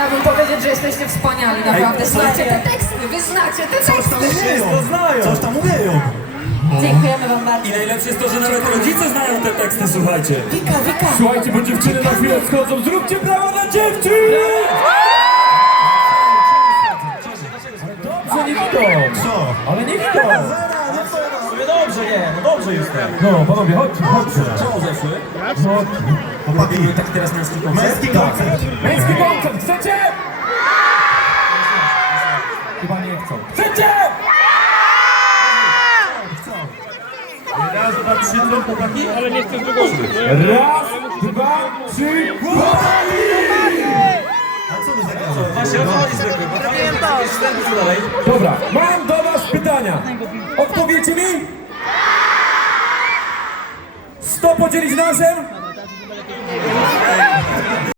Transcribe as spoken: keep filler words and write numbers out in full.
chciałabym powiedzieć, że jesteście wspaniali, naprawdę. Ej, Znacie te słuchajcie. teksty, wy znacie te Coś tam teksty. umieją, znają. coś tam umieją. Dziękujemy wam bardzo. I najlepsze jest to, że nawet rodzice znają te teksty, słuchajcie. Wika, Wika. Słuchajcie, bo dziewczyny na chwilę schodzą, zróbcie brawo dla dziewczyn! Dobrze, nie widzą. Co? Ale nie widzą. No dobrze, nie, no dobrze już tak. No, panowie, chodźcie, chodźcie. Czemu zeszły? Chłopaki, Tak teraz męski koncert? męski koncert. Męski koncert, chcecie? Chyba nie chcą. Chcecie? Raz, dwa, trzy, no chłopaki? Ale nie chcę drugą. Raz, dwa, trzy, chłopaki! A co wy zagracie? Właśnie o co chodzi zwykle, bo tam jest jakieś wstępy, co dalej? Dobra, mam do was pytania. Odpowiecie mi? sto podzielić na osiem?